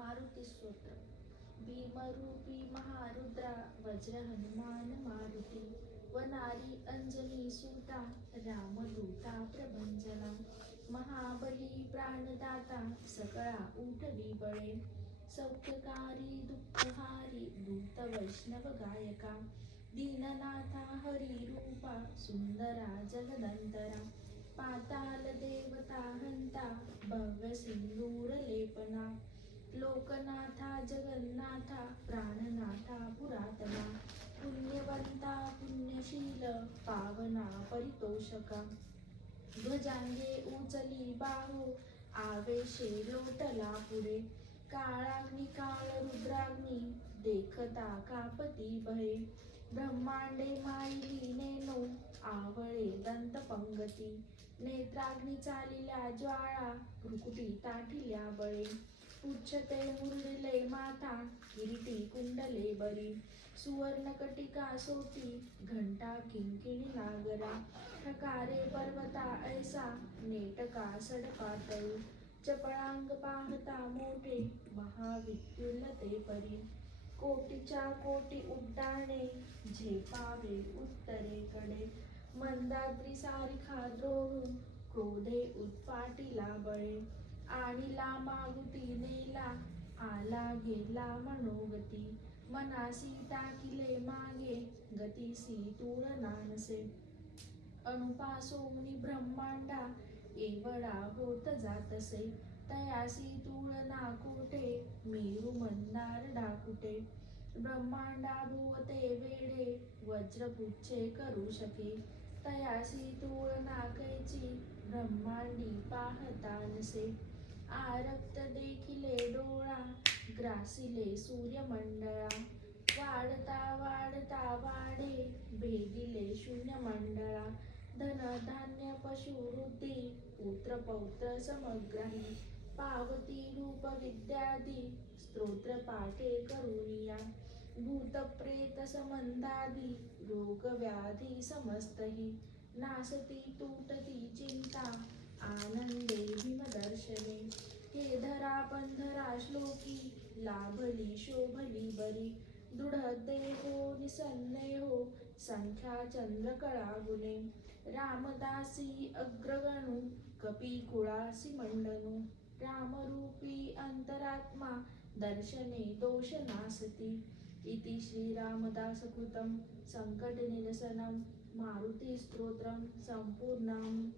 मारुती स्तोत्र. भीमरूपी महारुद्रा वज्र हनुमान मारुती, वनारी अंजनी सूता रामदूता प्रभंजना, महाबली प्राणदाता सकळा उठवी बळे, सौख्यकारी दुःखहारी दूत वैष्णव गायका, दीननाथा हरी रूपा सुंदरा जगदंतरा, पाताल देवता हंता भव्य सिंदूर लेपना, लोकनाथा जगन्नाथा प्राणनाथा पुरातना, पुण्यवंता पुण्यशील पावना परितोषका, ध्वजांगे उचली बाहू आवेशे लोटला पुढे, काळाग्नी काळ रुद्राग्नी देखता कापती भये, ब्रह्मांडे माईली नेनो आवळे दंत पंगती, नेत्राग्नी चालिल्या ज्वाळा भ्रुकुटी ताठिल्या बळे, पुच्छते मुरडिले माथा किरीटी कुंडले बरी, सुवर्णकटिका सोटी घंटा किंकिणी नागरा, ठकारे पर्वता ऐसा नेटका सडपातळी, चपळांग पाहता मोठे महाविठ्ठल ते परी, कोटीच्या कोटी उड्डाणे झेपावे उत्तरेकडे, मंदाद्री सारिखा द्रोणू क्रोधे उत्पाटीला बळे, आणिला मागुती नेला आला गेला मनोगती, मनासी टाकिले मागे गतीसी तुळना नसे, अणुपासोनी ब्रह्मांडा एवढा होत जातसे, तयासी तुळना कोठे मेरू मंदार डाकुटे, ब्रह्मांडा भुवते वेढे वज्रपुच्छे करू शके, तयासी तुळना कैची ब्रह्मांडी पाहता नसे, आरक्त देखिले डोळा ग्रासिले सूर्यमंडळा, वाढता वाढता वाढे भेदिले शून्य मंडळा, धन धान्य पशु वृद्धी पुत्र पौत्र समग्राही, पावती रूप विद्यादी स्तोत्र पाठे करुनिया, भूत प्रेत संबंधादी रोग व्याधी समस्तही, नासती तुटती चिंता आनंदे भीमदर्शने, हे धरा पंधरा श्लोकी लाभली शोभली बरी, दृढ देहो निसन्देहो संख्या चंद्र कळा गुणे, रामदासी अग्रगणू कपी कुळासी मंडनू, रामरूपी अंतरात्मा दर्शने दोष नासती, इति श्रीरामदासकृतं संकटनिरसनं मारुती स्तोत्रम संपूर्णम्।